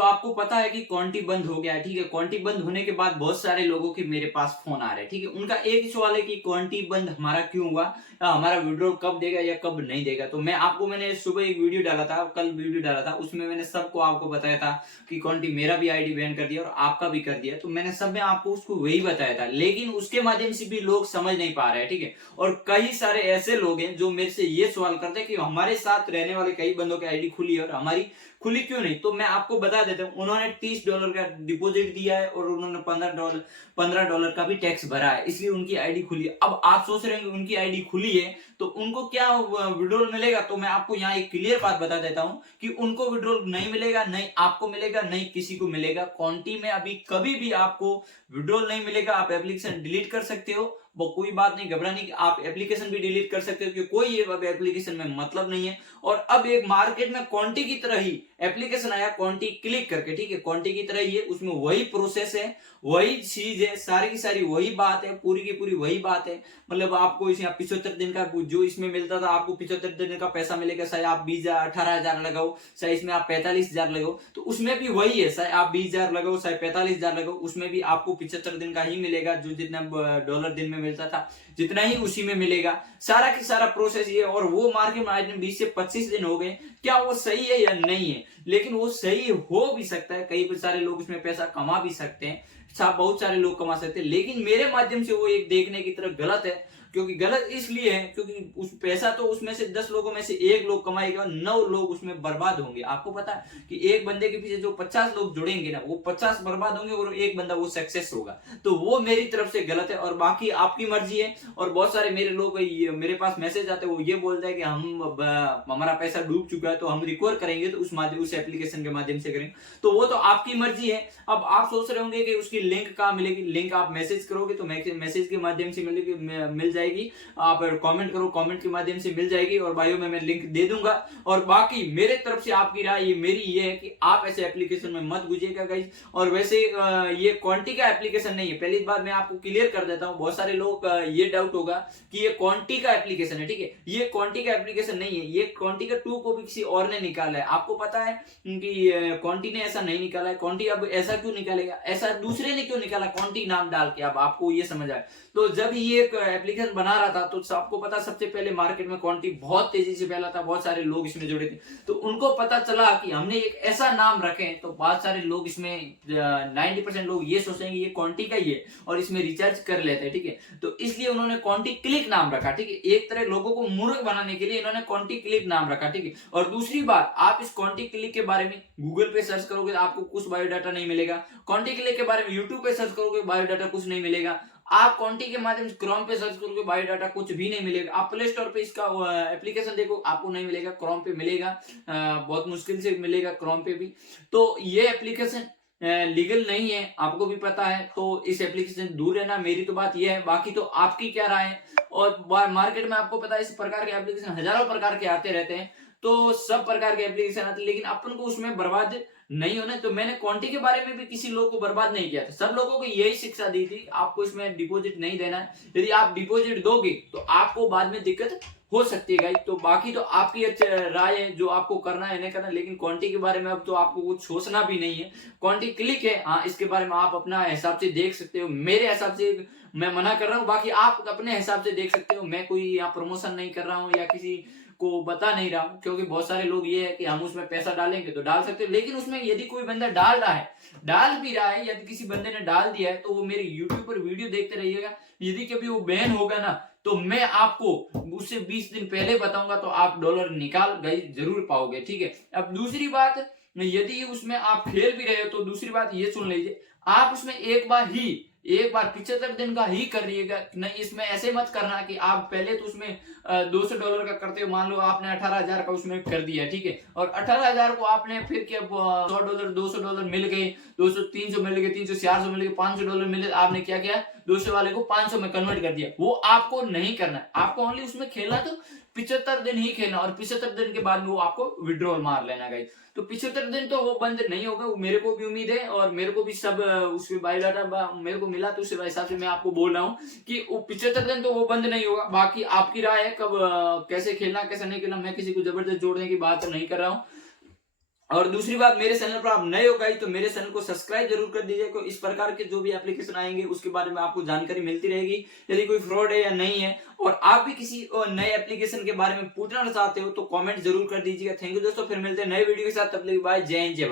आपको पता है कि क्वांटी बंद हो गया है, ठीक है। क्वांटी बंद होने के बाद बहुत सारे लोगों के मेरे पास फोन आ रहे हैं, ठीक है। उनका एक ही सवाल है कि क्वांटी बंद हमारा क्यों हुआ, हमारा विड्रॉल कब देगा या कब नहीं देगा। तो मैंने सुबह एक वीडियो डाला था, कल वीडियो डाला था, उसमें मैंने सबको आपको बताया था कि क्वांटी मेरा भी आईडी बैन कर दिया और आपका भी कर दिया। तो मैंने सब में आपको उसको वही बताया था, लेकिन उसके माध्यम से भी लोग समझ नहीं पा रहे हैं, ठीक है। और कई सारे ऐसे लोग हैं जो मेरे से ये सवाल करते हैं कि हमारे साथ रहने वाले कई बंदों की आईडी खुली है और हमारी खुली क्यों नहीं। तो मैं आपको बता देता हूं, उन्होंने $30 का डिपॉजिट दिया है और उन्होंने $15 का भी टैक्स भरा है, इसलिए उनकी आईडी खुली है। अब आप सोच रहे होंगे उनकी आईडी खुली है तो उनको क्या विड्रॉल मिलेगा। तो मैं आपको यहाँ एक क्लियर बात बता देता हूं कि उनको विड्रॉल नहीं मिलेगा, नहीं आपको मिलेगा, नहीं किसी को मिलेगा। क्वांटी में अभी कभी भी आपको विड्रॉल नहीं मिलेगा। आप एप्लीकेशन डिलीट कर सकते हो, वो कोई बात नहीं, घबराने की। आप एप्लीकेशन भी डिलीट कर सकते हो क्योंकि कोई ये अब एप्लीकेशन में मतलब नहीं है। और अब एक मार्केट में क्वांटी की तरह ही एप्लीकेशन आया, क्वांटी क्लिक करके, ठीक है। क्वांटी की तरह ही है, उसमें वही प्रोसेस है, वही चीज है, सारी की सारी वही बात है, पूरी की पूरी वही बात है। मतलब आपको इस 75 दिन का जो इसमें मिलता था, आपको 75 दिन का पैसा मिलेगा, चाहे आप 18,000 लगाओ, चाहे इसमें आप 45,000 लगाओ, तो उसमें भी वही है। चाहे आप 20,000 लगाओ, चाहे 45,000 लगाओ, उसमें भी आपको 75 दिन का ही मिलेगा। जो जितना डॉलर दिन में मिलता था जितना ही उसी में मिलेगा। सारा की सारा प्रोसेस ये। और वो मार्केट में आज 20 से 25 दिन हो गए, क्या वो सही है या नहीं है। लेकिन वो सही हो भी सकता है, कई सारे लोग इसमें पैसा कमा भी सकते हैं, बहुत सारे लोग कमा सकते हैं। लेकिन मेरे माध्यम से वो एक देखने की तरफ गलत है। क्योंकि गलत इसलिए है क्योंकि उस पैसा तो उसमें से 10 लोगों में से एक लोग कमाएगा, 9 लोग उसमें बर्बाद होंगे। आपको पता है कि एक बंदे के पीछे जो 50 लोग जुड़ेंगे ना, वो 50 बर्बाद होंगे और एक बंदा वो सक्सेस होगा। तो वो मेरी तरफ से गलत है। और बाकी आपकी मर्जी है। और बहुत सारे मेरे लोग मेरे पास मैसेज आते हैं, वो ये बोलते हैं कि हमारा पैसा डूब चुका है तो हम रिकवर करेंगे, तो उस एप्लीकेशन के माध्यम से करेंगे। तो वो तो आपकी मर्जी है। अब आप सोच रहे होंगे कि उसकी लिंक कहाँ मिलेगी। लिंक आप मैसेज करोगे तो मैसेज के माध्यम से मिल जाएगी। आप कमेंट करो, कमेंट के माध्यम से मिल जाएगी और बायो में मैं लिंक दे दूंगा। और बाकी मेरे तरफ से आपकी राय मेरी ये है कि आप ऐसे एप्लीकेशन में मत घुसिएगा गाइस। और वैसे ये क्वांटी का एप्लीकेशन नहीं है। पहली बात मैं आपको क्लियर कर देता हूं, बहुत सारे लोग ये डाउट होगा कि ये क्वांटी का एप्लीकेशन है, ठीक है। ये क्वांटी का एप्लीकेशन नहीं है, ये क्वांटी का 2 कॉपी किसी और ने निकाला है। आपको पता है कि क्वांटी ने ऐसा नहीं निकाला है। क्वांटी अब ऐसा क्यों निकालेगा, ऐसा दूसरे ने क्यों निकाला क्वांटी नाम डाल के। अब आपको ये समझ आए। तो जब ये एप्लीकेशन बना रहा था तो आपको पता, सबसे पहले मार्केट में क्वांटी बहुत तेजी से फैला था, बहुत सारे लोग इसमें जुड़े थे। तो उनको पता चला कि हमने एक ऐसा नाम रखे, तो बहुत सारे लोग इसमें 90% लोग ये सोचेंगे ये क्वांटी का ही है और इसमें रिचार्ज कर लेते हैं, ठीक है। तो इसलिए उन्होंने क्वांटी क्लिक नाम रखा, ठीक है। एक तरह लोगों को मूर्ख बनाने के लिए इन्होंने क्वांटी क्लिक नाम रखा, ठीक है। और दूसरी बात, आप इस क्वांटी क्लिक के बारे में गूगल पे सर्च करोगे आपको कुछ बायोडाटा नहीं मिलेगा। क्वांटी क्लिक के बारे में यूट्यूब पे सर्च करोगे बायोडाटा कुछ नहीं मिलेगा। आप क्वांटी के माध्यम से क्रोम पे सर्च करोगे बायोडाटा कुछ भी नहीं मिलेगा। आप प्ले स्टोर पे इसका एप्लीकेशन देखो, आपको नहीं मिलेगा। क्रोम पे मिलेगा, बहुत मुश्किल से मिलेगा क्रोम पे भी। तो ये एप्लीकेशन लीगल नहीं है, आपको भी पता है। तो इस एप्लीकेशन से दूर रहना, मेरी तो बात यह है। बाकी तो आपकी क्या राय है। और मार्केट में आपको पता है इस प्रकार के एप्लीकेशन हजारों प्रकार के आते रहते हैं। तो सब प्रकार के एप्लीकेशन आते हैं, लेकिन अपन को उसमें बर्बाद नहीं होना। तो मैंने क्वांटी के बारे में भी किसी लोग को बर्बाद नहीं किया था, सब लोगों को यही शिक्षा दी थी आपको इसमें डिपॉजिट नहीं देना है। यदि आप डिपॉजिट दोगे तो आपको बाद में दिक्कत हो सकती है गाइस। तो बाकी तो आपकी राय है, जो आपको करना है नहीं करना। लेकिन क्वांटी के बारे में अब तो आपको कुछ सोचना भी नहीं है। क्वांटी क्लिक है, हाँ, इसके बारे में आप अपना हिसाब से देख सकते हो। मेरे हिसाब से मैं मना कर रहा हूँ, बाकी आप अपने हिसाब से देख सकते हो। मैं कोई यहाँ प्रमोशन नहीं कर रहा हूँ या किसी को बता नहीं रहा हूँ, क्योंकि बहुत सारे लोग ये है कि हम उसमें पैसा डालेंगे तो डाल सकते हो। लेकिन उसमें यदि कोई बंदा डाल रहा है, डाल भी रहा है, यदि किसी बंदे ने डाल दिया है, तो वो मेरे यूट्यूब पर वीडियो देखते रहिएगा। यदि कभी वो बैन होगा ना, तो मैं आपको उससे 20 दिन पहले बताऊंगा, तो आप डॉलर निकाल गए जरूर पाओगे, ठीक है। अब दूसरी बात, यदि उसमें आप खेल भी रहे हो तो दूसरी बात ये सुन लीजिए, आप उसमें एक बार 75 दिन का ही कर रहिएगा। नहीं, इसमें ऐसे मत करना कि आप पहले तो उसमें $200 का करते हो। मान लो आपने 18,000 का उसमें कर दिया, ठीक है। और 18,000 को आपने फिर क्या $100 $200 मिल गए, 200 300 मिल गए, 300 400 मिल गए, $500 मिले। आपने क्या किया, 200 वाले को 500 में कन्वर्ट कर दिया। वो आपको नहीं करना है। आपको ओनली उसमें खेलना तो 75 दिन ही खेलना, और 75 दिन के बाद में वो आपको विड्रॉल मार लेना गाइस। तो 75 दिन तो वो बंद नहीं होगा, वो मेरे को भी उम्मीद है। और मेरे को भी सब उसके बायोडाटा मेरे को मिला, तो उस हिसाब से मैं आपको बोल रहा हूँ कि 75 दिन तो वो बंद नहीं होगा। बाकी आपकी राय है कब कैसे खेलना कैसे नहीं खेलना। मैं किसी को जबरदस्त जोड़ने की बात नहीं कर रहा हूँ। और दूसरी बात, मेरे चैनल पर आप नए हो गाइस तो मेरे चैनल को सब्सक्राइब जरूर कर दीजिए, क्योंकि इस प्रकार के जो भी एप्लीकेशन आएंगे उसके बारे में आपको जानकारी मिलती रहेगी, यदि कोई फ्रॉड है या नहीं है। और आप भी किसी नए एप्लीकेशन के बारे में पूछना चाहते हो तो कमेंट जरूर कर दीजिएगा। थैंक यू दोस्तों, फिर मिलते हैं नए वीडियो के साथ, तब तक बाय, जय हिंद जय भारत।